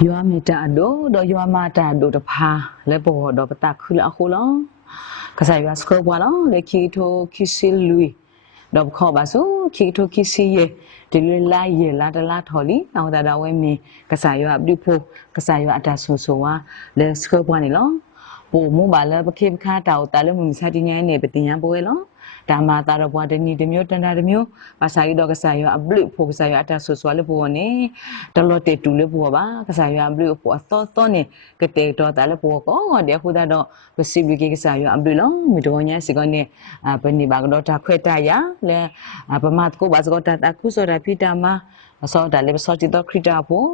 Yua mita do yua mata do the pa lebo do patak hula hula. Kasai yua skoba lo le kito kisi lui. Do ko basu kito kisi ye. Dilu la ye la da la tholi. Now that I me kasai yua abdipo kasai yua atasu soa le skoba ni lo. Po mu ba le pakim ka tau ta le mu sa ti nya ne petinya bo lo. ဒါမှသာတော့ဘွားတနည်းတစ်မျိုးတန်တာတစ်မျိုးပါစာရီတော့ကစားရအပလိဖို့ကစားရအတာဆွဆွလေးပေါ်နေတလော့တေတူလေးပေါ်ပါကစားရအပလိဖို့အသောသောနေကတဲ့တော့တာလေးပေါ်ကောတဲ့ခုသာတော့ပစီဘီကစားရအပလိလုံးမီတော့ညာစီကနေဘယ်နေပါကတော့တာခွဲတရလဲပမတ်ကိုဘာစကောတာခုစောတာဖိတာမှာဆောတာလေးစောတိတော့ခရတာဖို့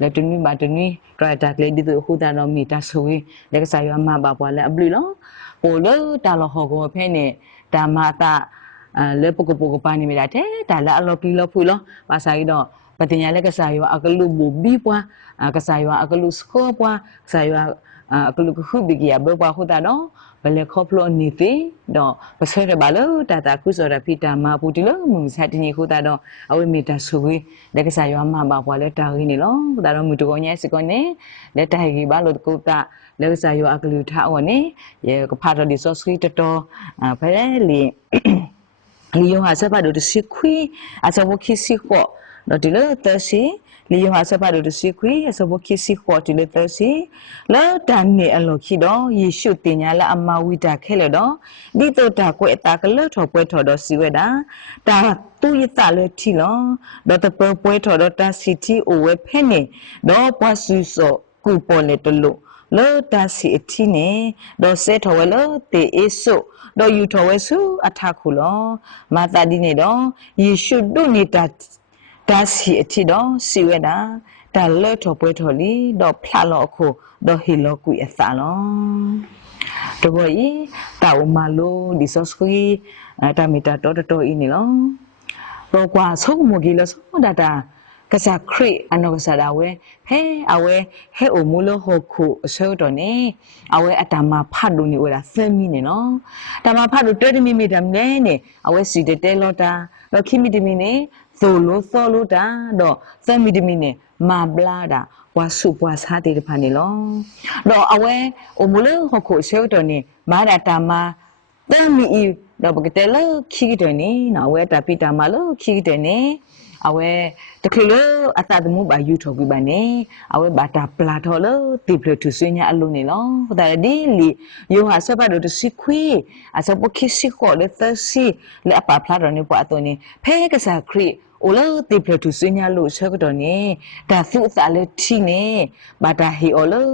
လဲတနည်းမတနည်းဒရိုက်တာလေးဒီခုသာတော့မီတာဆွေးလဲကစားရမှာပါပွားလဲအပလိလုံးပိုလို့တာလောဟောကိုဖဲနေ ဒါမှသာလေပုကပုကပါနေမိတာတဲ့ဒါလည်းအလောကီလောဖူလောပါစာရီတော့ပတင်ရလက်ကစားရောအကလူဘူဘီပွားကစားရောအကလူစကောပွားကစားရောအကလူခုဘီကရဘပွားဟုတ်တာတော့ဘယ်လေခေါပလိုနေသေးတော့ပစရဘာလို့တာတာခုစောရဖီတာမပူတီလို့မစတင်ညခုတာတော့အဝိမီတာဆူဝေးလက်ကစားရောမှာပါပွားလဲတာရင်းနေလောဒါတော့မူတကောညစကောနေလက်တိုင်ကြီးဘာလို့ကုတာလက်ကစားရောအကလူထားအော်နေရေကဖာတော့ဒီဆော့စကီတတော်ဖဲလေ Liyo hasa pada tu sikui asa boki sikwa no dile tersi liyo hasa pada tu sikui asa boki sikwa dile tersi la dan ni aloki do Yesu tinya la amma wida khele do di to ta kwe ta kle tho pwe tho do siwe da ta tu yita le thi lo do ta pwe tho do ta siti o we phe ni do pwa su so ku po le to lo lo ta si athi ne do se tho we lo te eso တော့ယူတော်ဝဲစုအထခုလောမာတာဒီနေတော့ယေရှုတို့နေတာဒါစီအထီတော့စီဝဲတာဒါလဲတော်ပွဲတော်လီတော့ဖလာလောအခုတော့ဟီလောကွေအစာလောတဘောဤတာဝမလိုဒီဆော့စကွီတာမီတာတော်တော်ဤနေလောတော့ကွာဆုံးမကြီးလောဆုံးဒါတာကစားခရီအနောကစားတာဝဲဟဲအဝဲဟဲအိုမူလဟခုအစောတော်နေအဝဲအတမဖတ်လို့နေဝဲတာသမ်းမီနေနော်တမဖတ်လို့တွဲတမီမီတမ်နေနေအဝဲစီတဲလောတာတော့ခိမီတမီနေသိုလိုသောလိုတာတော့သမ်းမီတမီနေမာဘလာတာဝါစုပွားစားတဲ့ဖာနေလောတော့အဝဲအိုမူလဟခုအစောတော်နေမာတာတမသမ်းမီတော့ဘကတဲလခိတဲ့နေနော်ဝဲတာပိတာမလို့ခိတဲ့နေ အဝဲတကယ်လို့အသာတမှုပါယူထော်ပြပါနဲ့အဝဲဘာတာပလာထော်လို့တိပလထူစင်းညာအလုံးနေလောဒါဒီလီယိုဟာဆပ်တော့စီခွေအစပုခိစီခေါ်လေသစီလေအပါဖလာတော့နေပေါ်အတော်နေဖဲကစားခရီအိုလို့တိပလထူစင်းညာလို့ဆက်တော့နေဒါသူအသာလေတီနေဘာတာဟီအိုလို့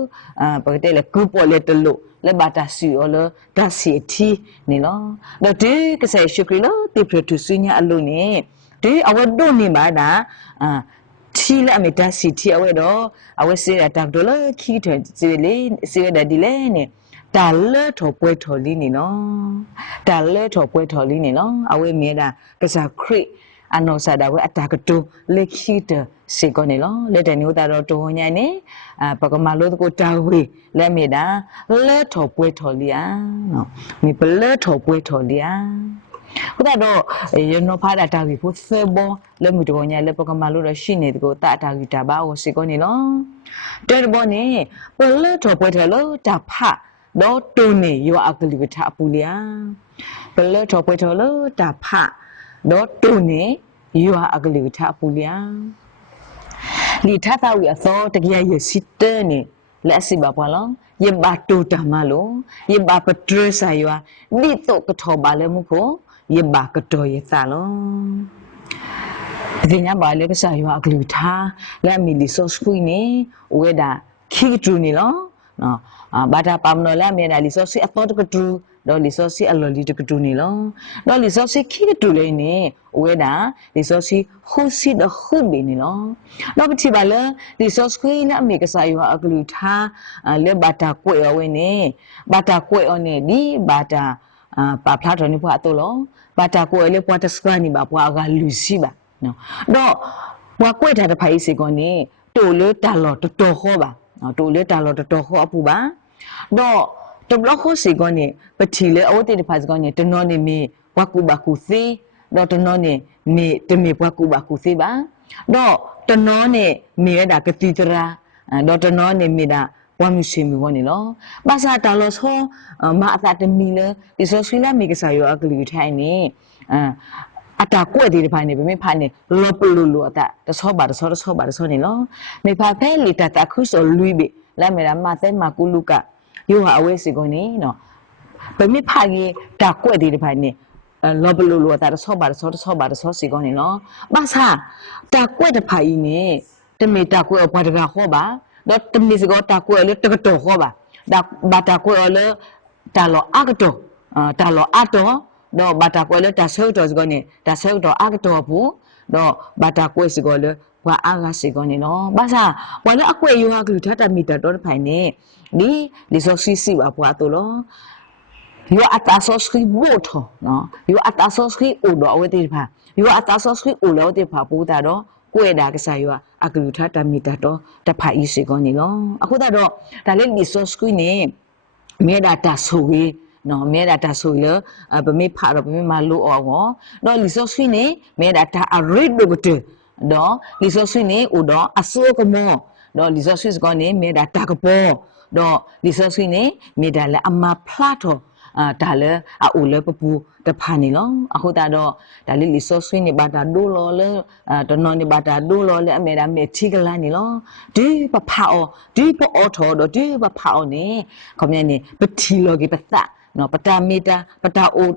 ပကတဲ့လေကူပေါ်လေတလို့လေဘာတာစီအိုလို့ဒါစီတီနေလောဒါဒီကစားရှိခရီလို့တိပလထူစင်းညာအလုံးနေ ဒီအဝတ်တို့နေပါတာချီလာမီတာစီတီအဝဲတော့အဝဲစေတာတော့လခီတဲ့စီလေစေတဲ့ဒီလေနေတာလဲထော်ပွဲထော်လီနေနော်တာလဲထော်ပွဲထော်လီနေနော်အဝဲမဲတာကစားခရစ်အနောဆာဒါဝဲအတာကတူလက်ခီတဲ့စေကနေလောလက်တဲ့မျိုးတာတော့တော်ညာနေပကမာလို့ကိုတာဝေးလက်မေတာလဲထော်ပွဲထော်လီအာနော်မိပလဲထော်ပွဲထော်လီအာ ဟုတ်တော့ရနောဖာတာတာကြီးဖို့သေဘောလက်မှုတော်ညာလက်ပကမလို့ရရှိနေတကိုတာတာကြီးတာပါကိုစေကောနေလောတဲ့ဘောနေပလက်တော်ပွဲတယ်လို့တာဖတော့တုန်နေရောအကလိကထအပူလျာပလက်တော်ပွဲတယ်လို့တာဖတော့တုန်နေရောအကလိကထအပူလျာလီထတာဝီအသောတကယ်ရစစ်တဲ့နေလက်စီပါပွားလောယဘာတူတမလို့ယဘာပထရဆာယောဒီတော့ကထောပါလဲမှုကို ye ba ka do ye sa lo dinya ba le ka sa yo aglu tha la mi li so sku ni we da ki tu ni lo no ba da pam no la me da li so si a to ka tu do li so si a lo li ka tu ni lo do li so si ki tu le ni we da li so si hu si da hu bi ni lo no ba ti ba le li so sku na me ka sa yo aglu tha le ba da kwe yo we ni ba da kwe on ni di ba da ပါဖလာတော်နေပွားတော့လောပါတာကိုလေပွားတစကနေပါပွားကလူစီပါနော်တော့ပွားကွက်ထားတဲ့ဖိုင်စီကနေတိုလေတာလော်တော်ခေါ်ပါနော်တိုလေတာလော်တော်ခေါ်အပူပါတော့တဘလခေါ်စီကနေပတိလေအဝတိတဲ့ဖိုင်စီကနေတနော်နေမီဝကူပါကူစီတော့တနော်နေမီတမီဝကူပါကူစီပါတော့တနော်နေမီရတာကတိတရာ ဒေါ်တနော်နေမိတာဝမ်းမရှိမီဘောနေလောဘာသာတလောဆောမာအတာတမီလေဒီဆိုဆွေလာမီကစားရောအကလူထိုင်နေအတာကွက်ဒီဖိုင်နေပဲဖာနေလောပလူလူအတာတဆောပါတဆောနေလောမေဖာဖဲလီတတာခုဆိုလူဘီလာမေရာမတဲမကူလူကယောဟာအဝဲစီကိုနေနော်ပဲမေဖာကြီးတာကွက်ဒီဖိုင်နေလောပလူလူအတာတဆောပါတဆောစီကိုနေလောဘာသာတာကွက်တဖိုင်နေတမေတာကွက်ဘာတကခေါ်ပါတော့တမီစကောတာကွယ်လေတကတော့ခေါ်ပါဒါဘာတာကွယ်လေတာလောအကတော့တာလောအတော့တော့ဘာတာကွယ်လေတာဆောတော့စကောနေတာဆောတော့အကတော့ဘူးတော့ဘာတာကွယ်စကောလေဘာအားကစကောနေနော်ဘာသာဘာလဲအကွယ်ယူဟာကလူထတာမီတာတော့ဖိုင်နေဒီဆိုစီပါပွားတော့လောyo atasoski boto no yo atasoski odo awete pha yo atasoski odo awete pha puta do ကွဲ့တာကစားရွာအကလူထတာမီတာတော့တဖာဤစေကောနေလောအခုတော့ဒါလေး resource ကွင်းနေမြေဒါတာဆိုဝေးနော်မြေဒါတာဆိုရဗမေဖာတော့ဗမေမလို့အောတော့ resource ကွင်းနေမြေဒါတာအရစ်ဒိုကတဲ့တော့ resource ကွင်းနေဥတော့အစိုးကမောတော့ resource ကောနေမြေဒါတာကပေါ်တော့ resource ကွင်းနေမြေဒါလည်းအမဖလာတော့ဒါလည်းအိုလည်းပပူတဖာနေလောအခုတော့ဒါလေး resource နေဘာတာဒိုလောလဲတနော်နေဘာတာဒိုလောလဲအမေဒါမေချီကလာနေလောဒီပဖာအောဒီပအောထောတော့ဒီပဖာအောနေခမနေပတိလောကေပသနော်ပတာမီတာပတာအို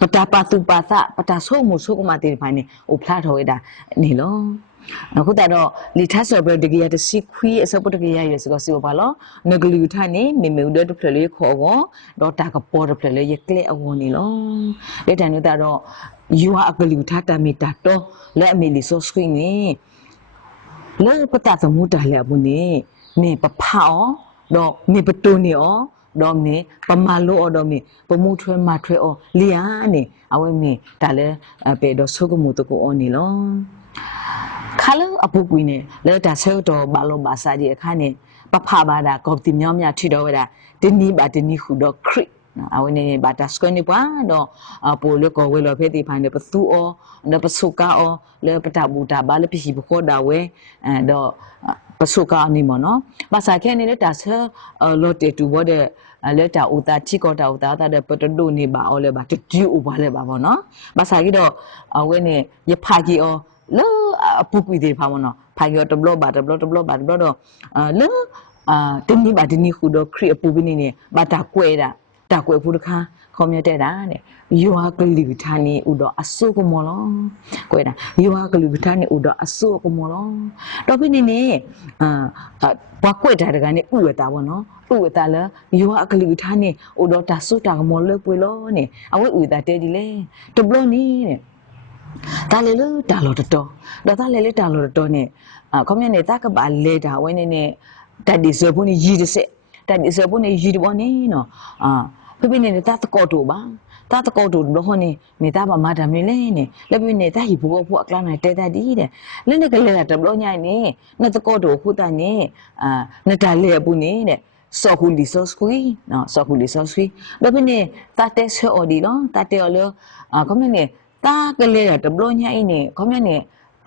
ပတာပါသူပါသပတာဆိုမှုဆိုကမတေဖိုင်နေအိုဖလာထောဝဲတာနေလောအခုတော့လီထဆော့ဘရဒဂီယာတစီခွီအစပုတ်တကရရစကစီဘာလောနဂလူထိုင်နေမေမေဒတ်ဖလေခေါ်ကောတော့တာကပေါ်ဖလေရကလေအဝနေလောလက်တန်တော့ယူဟာအကလူထတာမီတာတော့လက်အမီလီဆိုစခွီနေလဲပတာသမူတာလေဘူးနေမေပဖောတော့မေပတူနေဩတော့မေပမာလို့တော့မေပမှုထွဲမထွဲဩလီယာနေအဝဲမေဒါလဲပေတော့ဆုကမှုတကိုဩနေလောခါလအပုကွေးနေလဲတာဆဲတော့ဘာလို့ဘာစာဒီအခါနေပဖဘာဒါကောတိမြောင်းမြထီတော့ဝဲတာဒီနီဘာဒီနီခုတော့ခရစ်အဝနေဘာတာစကွနေပွားတော့ပိုလကောဝဲလောဖဲတိဖိုင်နေပသူအောနပစုကာအောလဲပတာဘူတာဘာလဲပစီဘခေါ်တာဝဲတော့ပစုကာနေမနော်ဘာစာခဲနေတဲ့တာဆဲလောတေတူဘောတဲ့လက်တာဥတာချီကောတာဥတာတဲ့ပတဒိုနေပါအောလဲပါတူဥပါလဲပါဘောနော်ဘာစာကြီးတော့ဝဲနေရဖာကြီးအောလောအပုကွေသေးဖာမနော်ဖိုင်ရတဘလဘာတဘလတော့လောတင်းဒီဘာဒီနီခုတော့ခရီအပူပင်းနေဘာတာကွဲတာတာကွဲဖူးတခါခေါ်မြတဲ့တာတဲ့ယူဟာကလီထာနီဥတော့အဆုကမောလောကွဲတာယူဟာကလီထာနီဥတော့အဆုကမောလောတော့ပြနေနေဘာကွဲတာတကနေဥရတာဘောနော်ဥရတာလဲယူဟာကလီထာနီဥတော့တာဆုတာကမောလဲပွေလောနေအဝဲဥတာတဲဒီလေတဘလနီတဲ့ဒါလေလို့တာလို့တော်ဒါလေလေတာလို့တော်နဲ့ခေါမနေတာကပါလေတာဝင်းနေတတ်ဒီစပုန်ရီဒစတတ်ဒီစပုန်ရီဒဘောနေနော်ပြပြနေတာတကောတူပါတာတကောတူတော့ဟိုနေနေတာပါမဒါမနေနေလက်ပြနေတာဟိဘူဘူအကလာနဲ့တဲတာဒီတဲ့လက်နဲ့ကလေးတာတဘလို့ညိုင်နေနဲ့တကောတူခုတနေနတာလေဘူးနေတဲ့စောခုလီစောစကွီနော်စောခုလီစောစကွီတော့ပြနေတာတဲဆော်ဒီနော်တာတဲော်လို့ခေါမနေတာကလေးတဘလို့ညိုင်နေခေါမနေ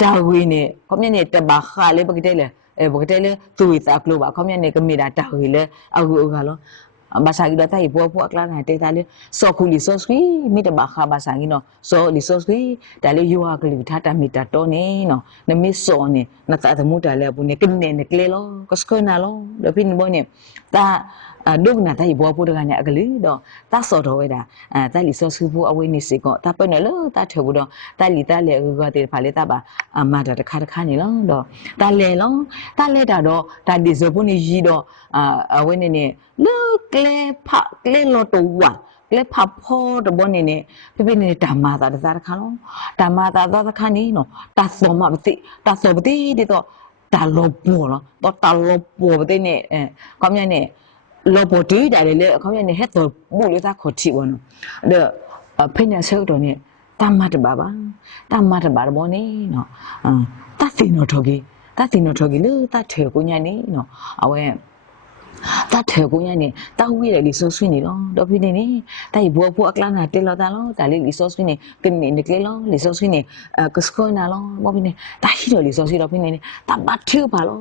တာဝေးနေခေါမနေတဘာခါလေးပကတဲ့လေဘကတဲ့လေသူ့တာကလို့ပါခေါမနေကမေတာတာဝေးလေအခုကလောဘာသာကြီးတော့တိုင်ဘောဘောကလာနေတေးတာလေစောခုလီစောစကွီမိတဘာခါဘာသာကြီးနော်စောလီစောစကွီဒါလေယောဟာကလီထတာမီတာတော့နေနော်နမစ်စောနေနတာသမူတာလေဘူးနေကနေနေကလေလောကစကနာလောဒပိနဘောနေတာဒုက္ခနာတိုင်ဘောဘောတကနေအကလေးတော့တာစောတော်ဝဲတာတိုင်လီစောစကွီဘူးအဝေးနေစေကောတာပဲနော်လို့တာထေဘူးတော့တိုင်လီတာလေကတေဖာလေတာပါမာတာတခါနေလောတော့တာလေလောတာလေတာတော့တာဒီဇဘူးနေရီတော့အဝေးနေလုကလေဖကလေလောတူဝါကလေဖဖောတဘောနေနေပြပြနေဓမ္မသာတစားတခါလုံးဓမ္မသာသာတခါနေနော်တသောမပတိတသောပတိဒီတော့တာလောပေါ်နော်တော့တာလောပေါ်ပတိနေကောမြနေလောပေါ်တီးတယ်လေကောမြနေဟက်တော့ဘူးလေသာခေါ်တီဘောနော်အဲ့ဖိညာဆောက်တော်နေတမတ်တပါတမတ်တပါဘောနေနော်တသိနော်ထော်ကြီးတသိနော်ထော်ကြီးလေတထေကိုညာနေနော်အဝဲ ta theo cũng như này ta huy lại lý số suy này lo đó vì này ta chỉ bùa bùa cái là tiền lo ta lo ta lấy lý số suy này kinh này được lấy lo lý số suy này cái score nào lo bao nhiêu này ta hiểu được lý số suy đó vì này ta bắt chước vào lo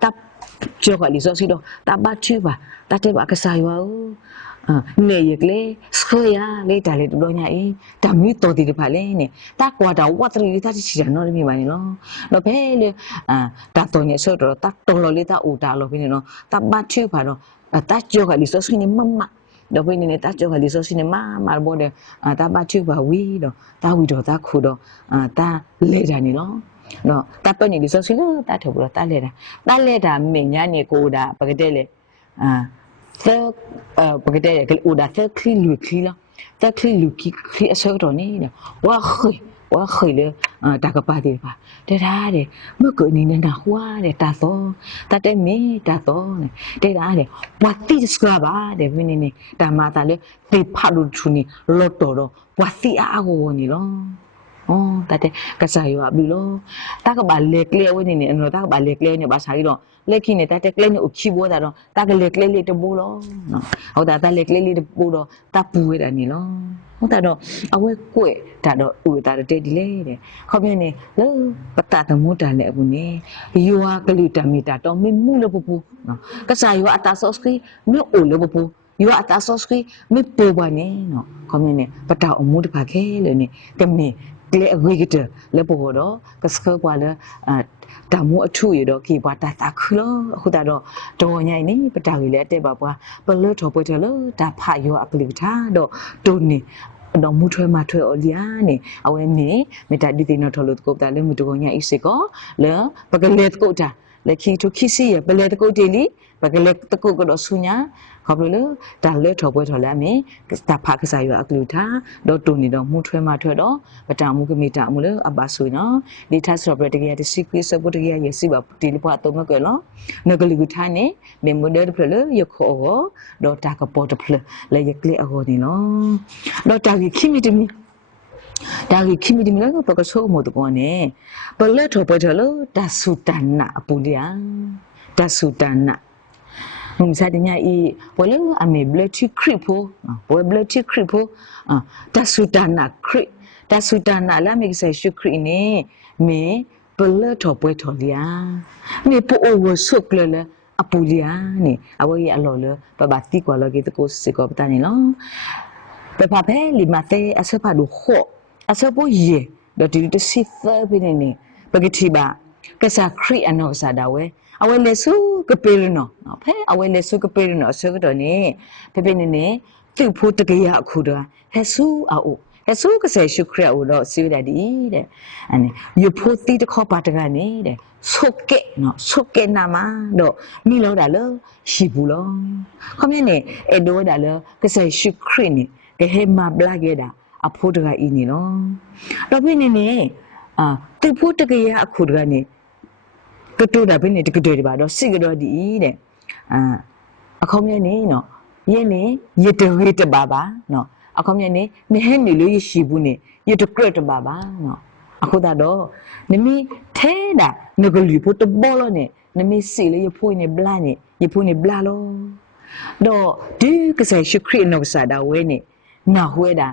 ta chưa gọi lý số suy đâu ta bắt chước vào ta chơi vào cái sai vào này việc lấy score à lấy ta lấy đồ nhà ấy ta mới tổ thì được phải lấy này ta qua đầu qua tới ta chỉ chẳng nói gì vậy lo nó béเลยta tổ nhà sơ rồi ta tổ rồi ta ủ ta rồi vì này nó ta bắt chước vào rồi ta chưa gọi lý số suy này mắm đó vì này ta chưa gọi lý số suy này mà bao giờ ta bắt chước vào quy đó ta quy đó ta khu đó ta lấy ra này nó ta bên này lý số suy đó ta thử rồi ta lấy ra mình nhà này cô đã bắt cái đấy thế cái đấy cái udah thế khi lùi khi lo thế khi lùi khi sơ rồi nè quá khơiเลยta cái ba đi ba thế ra để mới cười nhìn nào quá để ta to ta để mấy ta to này thế ra để quá tí sờ ba để bên này ta mà ta lấy để phát được chút này lót rồi quá tí áo này lo ta để cái sao vậy bị lo ta cái bà lệch leo này nó ta cái bà lệch leo này bà sai rồi lệch khi này ta để lệch này uchi bố ta rồi ta cái lệch lệch để bố lo họ ta lệch lệch để bố đó ta bùi là này lo không ta đóเอาไว้กล้วยta đó ta đó để đi lấy đấyเขาเนี่ยเนี่ยแล้วปตาตมุตาเนี่ยบุนี่ยัวกลิตามิตาต้องไม่มุ่งเลยปุ๊บเนาะก็ใส่ยัวอัตตาสอสกีไม่อุ่นเลยปุ๊บยัวอัตตาสอสกีไม่ปูบานี่เนาะเขาเนี่ยปตาอมุตปาแค่เลยเนี่ยแต่เนี่ยเละวิกเตอร์แล้วปุ๊บเนาะก็สกว่าเลยตามูชูอยู่ดอกกี่บาตาตาคือแล้วคุณตาดอกตัวใหญ่นี่ปตาอยู่แล้วแต่แบบว่าเปลือกถอไปเถอะเลยตาพายัวอักลิท่าดอกตัวนี่ดอกมุทมาถอยอเลียนี่เอาไว้เมตาดิตินอทอลุตกบตาเลยมุตโกญาอิสิก็แล้วปะกะเลตโกตาแล้วคีทุคิสิเปเลตโกเดลีปะกะเลตโกก็ดอสุญาขอบเลยตาเลถอไปถอแล้วเมตาพากษาอยู่อักลิท่าดอกตัวนี่ดอกมุถมาถอยดอกปะตามุกเมตามุเลยอบาสุเนาะดิทัสรอเปตะเกียติสิคริสบุตะเกียยสิบะติลิปะตมะกะลอนกลิกุท่านี่เมโมเดลเพลยกขอดอกตากะปอตะเพลเลยยกเลอโกนี่เนาะดอกตากิคิมิติมิဒါကြီးခိမိဒီမလားပကဆိုးမို့တော့နေပလက်ထော်ပေါ်တယ်လို့ဒါဆူတန်နာပူလျာဒါဆူတန်နာမုံစားတဲ့ညဤဝလဲအမေဘလက်ချီခရစ်ဖို့ဘဝဘလက်ချီခရစ်ဖို့ဒါဆူတန်နာခရစ်ဒါဆူတန်နာလာမေဆက်ရှုခရစ်နေမေပလက်ထော်ပွဲထော်လျာမေပိုအိုဝဆုကလေအပူလျာနေအဝေးအလော်လေပပတိကွာလောကေတကိုစေကောပတန်နေလောပပပဲလီမတဲ့အစပါဒူခောအစပိုရေဒတိတစီသဘင်းနေပကတိပါကစားခရီအနောစာဒါဝဲအဝဲလေစုကပေရနောဖဲအဝဲလေစုကပေရနောဆောကတော့နေဖေဖေနေနေသူ့ဖို့တကရအခုတော့ဟဲဆူအိုဟဲဆူကစားရှုခရအိုတော့စီရဒီတဲ့အန်ယဖို့တီတခေါ်ပါတကနေတဲ့ဆုကဲနော်ဆုကဲနာမတော့မိလို့ဒါလို့ရှိဘူးလို့ခမင်းနေအဲ့တော့ဒါလို့ကစားရှုခရနေကဟဲမဘလာကေတာအဖို့တကဤနေနော်တော့ပြနေနေသူ့ဖို့တကရအခုတကနေကတူတာပြနေတကတူတွေပါတော့စိကတော့ဒီတဲ့အခုမြဲနေနော်ယင်းနေရတဝေတပါပါနော်အခုမြဲနေနေဟဲနေလို့ရရှိဘူးနေရတကရတပါပါနော်အခုတော့နမီထဲတာငကလီဖို့တဘောလို့နေနမီစီလေရဖို့နေဘလာနေရဖို့နေဘလာလို့တော့ဒီကစားရှိခရနောက်စားတာဝဲနေနာဝဲတာ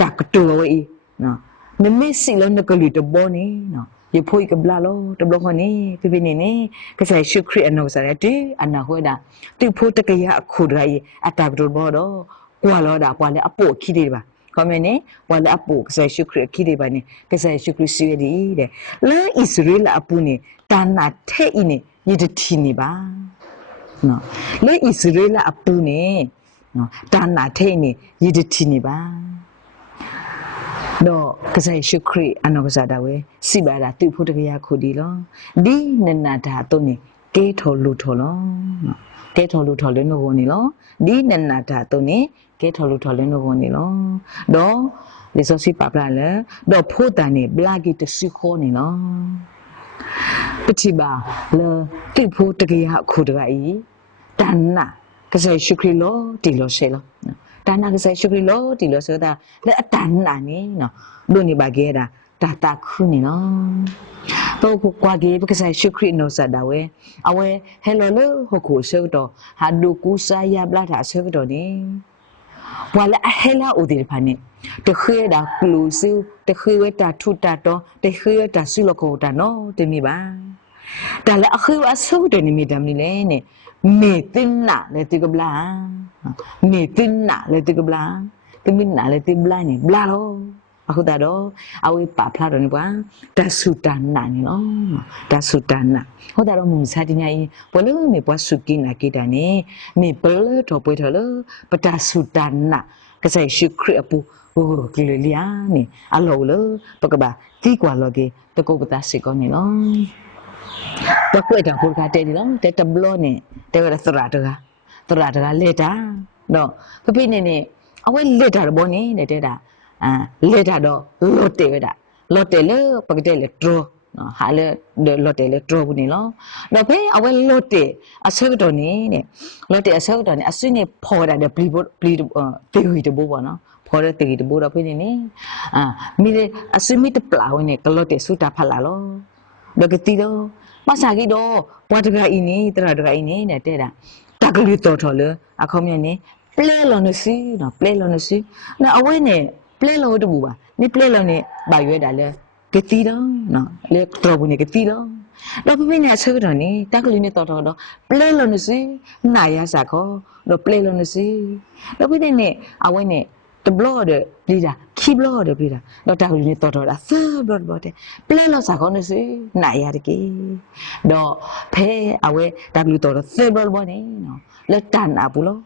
တကတူဝဲနော်နမီစီလည်းငကလီတဘောနေနော်ရဖို့ကဘလာလို့တဘလခနေပြပြနေနေကစားရှိခရနောက်စားတဲ့ဒီအနာဝဲတာသူဖို့တကရအခုဒရိုင်အတာဘဒဘောတော့ကွာလို့တာကွာလေအပို့ခိတယ်ပါခမနေဝါလအပူကစားရှုခရခိတယ်ပါနေကစားရှုခရစီရဒီတဲ့လဲဣသရေလအပူနေတာနာထဲ့ဤနေယတတိနေပါနော်လဲဣသရေလအပူနေနော်တာနာထဲ့နေယတတိနေပါတော့ကစားရှုခရအနောကစားတာဝဲစိပါတာသူ့ဖို့တကရခုဒီလောဒီနနာတာတော့နေကေထော်လူထော်လောနော်ကေထော်လူထော်လဲနိုးနေလောဒီနနာတာတော့နေကေထော်လူထော်လဲနိုးနေလောတော့လေစောစီပါပလာလဲတော့ဖို့တန်နေဘလာကီတစီခေါ်နေလောပတိပါလဲတိဖို့တကရခုတကဤတန်နာကစားရှုခရလောတီလောရှဲလောတန်နာကစားရှုခရလောတီလောဆိုတာလဲအတန်နာနေနော်တို့နေပါကေတာ tata khu ni lo to ku kwa ge ba sai shukri no sa da we awe hello lo ho ku so to ha du ku sa ya bla tha so to ni wala hela o de phani te khue da klu su te khue ta thu ta to te khue ta su lo ko ta no te mi ba ta la khue a so de ni mi dam ni le ne me tin na le te ko bla me tin na le te ko bla te mi na le te bla ni bla loအခုတော့အဝေးပါဖလာတော့နေကွာတဆူတနာနေနော်တဆူတနာဟုတ်တယ်တော့မူစာတင်ညာဘလို့မေပွားစုကိနာကိတာနေမေပလတော့ပွေထလို့ပတဆူတနာကစားရှိခရအပူဟိုကလလျာနေအလောလို့ပကဘာတီကွာလောကေတကုပတာစီကောနေနော်တကွေတာဟိုကတဲ့နော်တဲ့တဘလောနေတဲ့ရသရာတကလက်တာတော့ပပိနေနေအဝဲလက်တာဘောနေတဲ့တာလေတာတော့လော့တယ်ပဲဒါလော့တယ်လေပကတဲ့လေဒရောနော်ဟာလေလော့တယ်လေဒရောဘူးနေလောတော့ဖေးအဝဲလော့တယ်အဆောက်တော်နေနဲ့လော့တယ်အဆောက်တော်နေအစင်းနေဖော်တာတဲ့ပလီတေဝီတဘူပေါ့နော်ဖော်တဲ့တေဝီတဘူတော့ဖေးနေနေမိလေအစင်းမိတပလာဝင်နေကလော့တယ်ဆူတာဖလာလောတော့ကတိတော့မဆာကြီးတော့ဘွားတကအင်းနေတရတကအင်းနေနဲ့တဲ့တာတကလေးတော်တော်လေအခုမြင်နေပလဲလော်နေစီနော်ပလဲလော်နေစီနော်အဝဲနေပလဲလို့တဘူးပါနိပလဲလို့နေပါရွဲတာလေကတိတော့နော်လေတော်ဘူးနေကတိတော့တော့ပြင်းနေဆောက်တော့နေတက်ကလေးနေတော်တော့ပလဲလို့နေစီနိုင်ရစားခေါ်တော့ပလဲလို့နေစီတော့ပြင်းနေအဝဲနေတဘလော့တဲ့ပြည်တာခီဘလော့တဲ့ပြည်တာတော့တက်ကလေးနေတော်တာဆာဘလော့ဘောတဲ့ပလဲလို့စားခေါ်နေစီနိုင်ရတကေတော့ဖဲအဝဲတက်ကလေးတော်ဆာဘလော့ဘောနေနော်လက်တန်အဘူးလို့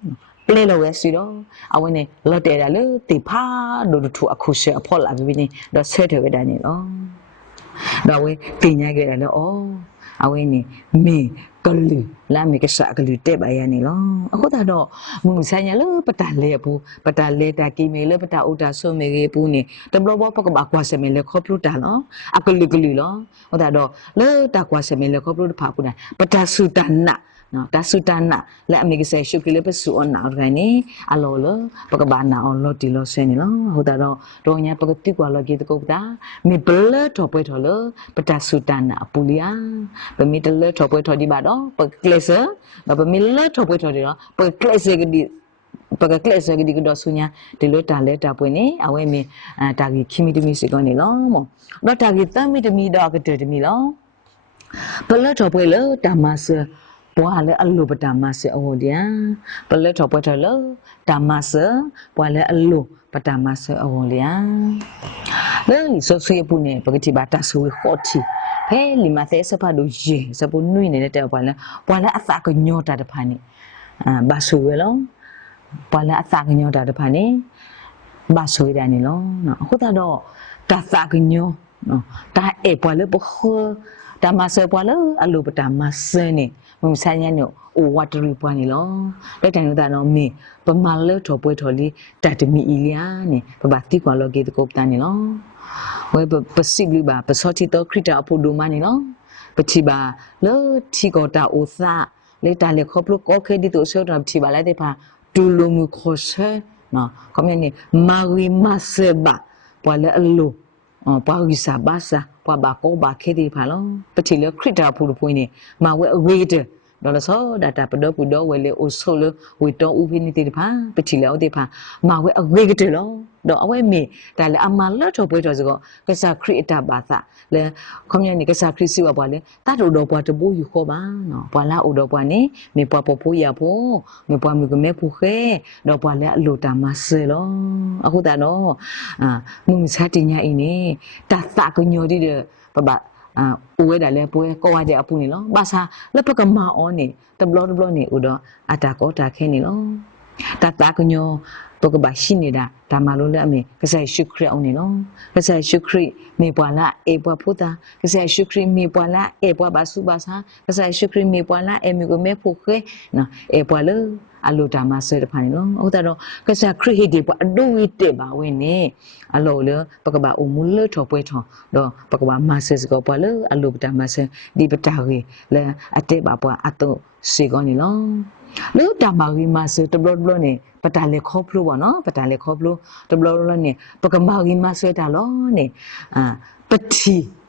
ပလဲလို့ရစီတော့အဝင်းနေလော်တယ်ရလေတေဖာဒိုဒထူအခုရှေအဖော်လာပြီးနေတော့ဆဲတယ်ပဲတန်းနေတော့တော့ဝဲတင်ရခဲ့တယ်လို့အဝင်းနေမေကလူလာမေကစားကလူတဲ့ပါရနေလို့အခုတော့မူဆိုင်ရလို့ပတလေဘူးပတလေတာကီမေလို့ပတဥတာဆိုမေရေဘူးနေတဘလဘောပကဘာကွာစမေလေခေါပလူတာနော်အကလူကလူလို့ဟိုတော့လေတာကွာစမေလေခေါပလူတဖာကူနာပတဆူတနာနော်ဒါဆူတနာလက်အမေကဆက်ရှုပ်ကလေးပဲဆူအောင်နောက်ခိုင်းနေအလောလပကဘာနာအောင်လို့တီလို့ဆင်းနေလို့ဟိုတော့ညာပကတိကွာလောကေတကုတ်တာမေဘလတော့ပွဲတော်လို့ပတဆူတနာပူလီယာပမီတလတော့ပွဲတော်ဒီပါတော့ပကလက်ဆာပမီလတော့ပွဲတော်ဒီတော့ပကလက်ဆာကဒီပကလက်ဆာကဒီကတော့ဆူညာဒီလိုတာလဲတာပွဲနေအဝဲမီတာကြီးခီမီတမီစီကောနေလို့မောတော့တာကြီးတမီတမီတော့ကတဲ့တမီလို့ပလတော့ပွဲလို့တာမဆာပွာလေအလူပတာမဆေအော်လျာပလက်တော့ပွားတယ်လို့တာမဆေပွာလေအလူပတာမဆေအော်လျာလေဆိုဆွေပုန်နေပကတိဘာတာဆွေခေါတီဖဲလီမသေးစပါဒူယေစပုနွိနေတဲ့ပွာလေအစာကညောတာတဖာနေဘာဆွေလောပွာလေအစာကညောတာတဖာနေဘာဆွေတယ်နေလောနော်အခုတော့တာစာကညောနော်တာအေပွာလေပခောတာမဆေပွာလေအလူပတာမဆေနေမုံဆိုင်ရနေအိုဝတ်တရီပွားနေလောလက်တိုင်တော့တော့မေပမာလဲထော်ပွဲထော်လေးတတ်မီအီလျာနေပပတိကွာလောကေတကုတ်တန်နေလောဝဲပစိဘလပါပစောချီတော့ခရတာအဖို့ဒူမနေလောပတိပါလောချီကောတာအိုစာလေတာလေခေါပလို့ကောခဲဒီတို့ဆောတော့ပတိပါလိုက်တဲ့ပါဒူလိုမူခေါ်ဆဲနော်ကမနေမာရီမဆေဘာပွာလဲအလိုပွာရီစာဘာစာပွာဘာကောဘာခဲဒီပါလောပတိလေခရတာဖို့ပွင်းနေမာဝဲအဝေးတဲ့တော့ဆိုဒတာပဒပူတော့ဝဲလေအိုဆိုလဝေတော့ဥပိနိတိတဖာပတိလေအောတေဖာမာဝဲအဝေးကတဲ့လောတော့အဝဲမေဒါလေအမလတ်တော့ပွဲတော်စကောကစားခရစ်တာဘာသာလေကွန်မြူနီကစားခရစ်စီဝပွားလေတတ်တော့ပွားတဘူယူခေါ်ပါနော်ပွာလာအိုတော့ပွားနေမေပွားပပူရဖို့မေပွားမီကမဲဖူခဲတော့ပွားလေအလိုတာမဆဲလောအခုတော့မုံစားတင်ညာအင်းနေတတ်ကညိုဒီပပဦးဝဲတယ်လေပွဲကောဝါတဲ့အပူနေလောဘာသာလက်ပကမာအောနေတဘလောနေဦးတော့အတာကောတာခဲနေလောတတ်ကညိုပကဘာရှိနေတာဒါမှလို့လည်းအမေကစားရှုခရအောင်နေလောကစားရှုခရမေပွာလာအေပွာဖူတာကစားရှုခရမေပွာလာအေပွာဘာစုဘာသာကစားရှုခရမေပွာလာအေမီကိုမေဖူခဲနော်အေပွာလအလိုတာမဆွဲတဖာနေလောဟုတ်တော့ကစားခရဟီဒီပွာအဒူဝီတေပါဝင်နေအလိုလေပကဘာအမူလထောပွဲထောတော့ပကဘာမဆစကောပွာလေအလိုတာမဆဒီပတာရီလေအတေပါပွာအတုစီကောနေလော lu ta ma ri ma se to blo ne pata le kho plo ba no pata le kho plo to blo ne pa ka ma ri ma se ta lo ne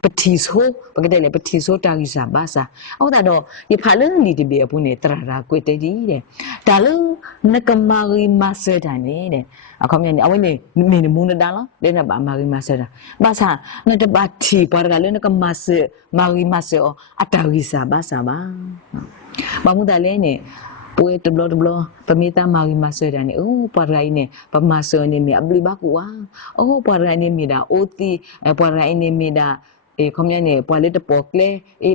ပတိဆိုပကတဲ့လေပတိဆိုတာကြီးစားပါစားအော်ဒါတော့ဒီဖာလလီတပြေဘူးနေတရာရာကွေတေးဒီတဲ့ဒါလို့နကမာရီမဆဲတာနေတဲ့အခုမြင်အဝင်းနေမင်းမူနေတာလားလဲနေပါမာရီမဆဲတာပါစားငါတပါတီပါရကလည်းနကမဆဲမာရီမဆဲအတာကြီးစားပါစားပါဘာမှုတာလဲနေပွေတဘလပမီတာမာရီမဆဲတာနေအိုးပါရိုင်းနေပမဆဲနေမီအပလီဘကူဝါအိုးပါရိုင်းနေမီဒါအိုတီပါရိုင်းနေမီဒါခမနေပွာလေတပေါကလေ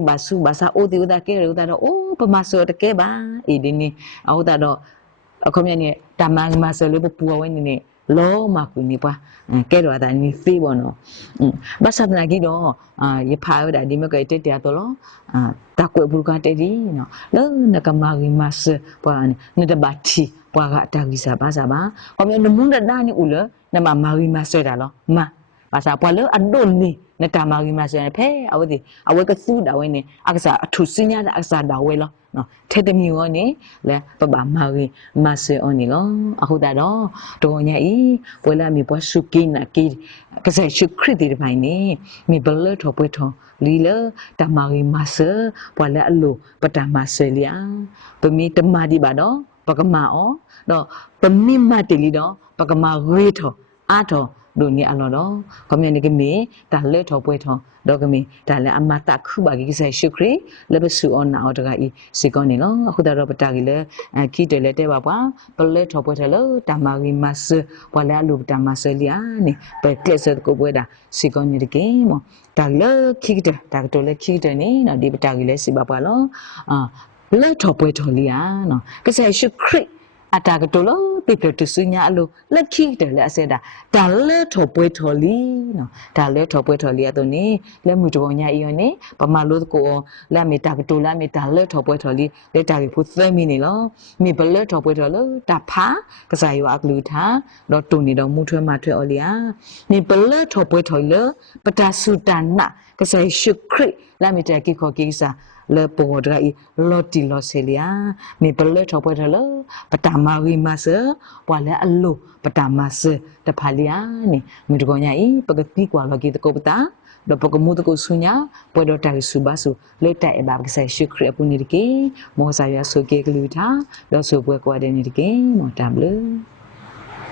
ဘာစုဘာစာအိုဒီဥဒါကဲဥဒါတော့အိုးပမဆောတကဲပါဒီနေအော်ဒါတော့ခမနေတမန်မဆောလေပပူဝဲနေလောမကူနေပါကဲတော့ဒါနေဖေးပေါ့နော်ဘာသာနာကြီးတော့ရဖာရတာဒီမကဲတက်တယ်တော့လောတကွေဘူကတက်ဒီနော်လောနကမာရီမဆပွာနေတဘာတီပွာကတာကြီးစားပါစားပါခမနေမုန်ဒါနေဦးလနမမာရီမဆတာလောမဘာသာပွာလောအဒုန်နေနတာမာရီမဆဖဲအဝဒီအဝကစုဒါဝဲနေအကစားအထုစင်းရတဲ့အကစားဒါဝဲလောနော်ထဲတမျိုးရောနေလဲပပမာရီမဆေအော်နီလောအခုဒါတော့တော်ညာဤပွဲလာမီပွားစုကိနာကိကစားရှုခရစ်ဒီမိုင်းနေမီဘလထောပွဲထောလီလတမာရီမဆေပွာလာအလိုပတမဆေလျာပမီတမာဒီပါတော့ပကမာအောတော့ပမီမတလီတော့ပကမာရေထောအာထောဒုန်နီအလောတော့ကမြနေကမီတာလက်ထောပွဲထောတော့ကမီဒါလည်းအမတာခုပါကိဆိုင်ရှုခရီလည်းပစုအောနာအောတကဤစီကောနေလောအခုတော့ပတာကြီးလည်းခိတယ်လည်းတဲ့ပါပွာပလက်ထောပွဲတယ်လို့တမာရီမတ်ပွာလည်းလူတမဆလျာနေပကလက်စကိုပွဲတာစီကောနေတကင်းမောဒါလည်းခိတယ်ဒါတော့လည်းခိတယ်နေနော်ဒီပတာကြီးလည်းစီပါပွာလောလက်ထောပွဲထောလျာနော်ကိဆိုင်ရှုခရီအတာကတော်လို့ပြပြတစညာအလိုလက်ခိတယ်လက်အစဲတာဒါလက်ထော်ပွဲထော်လီနော်ဒါလက်ထော်ပွဲထော်လီအတော့နေလက်မှုတော်ညာအီယောနေပမာလို့ကိုလက်မီတာကတော်လက်မီတာလက်ထော်ပွဲထော်လီလက်တာကိုသဲမီနေလောမိဘလက်ထော်ပွဲထော်လို့တာဖာကစားယောအကလူထာတော့တူနေတော့မှုထွဲမှာထွဲအော်လီယာမိဘလက်ထော်ပွဲထော်လို့ပတာစုတနာကစားရှုခရလက်မီတာကိခေါ်ကိစားle pogodra i loti loselia mi bele thopo thalo patama wi mase pwale allo patama se ta phalia ni mi dogonya i pagati kwa logi to pata do pogomu to sunya pwedo ta su basu le ta e ba kse shukri apuni dike mo sa ya so ke glu tha do so pwe kwa de ni dike mo tam le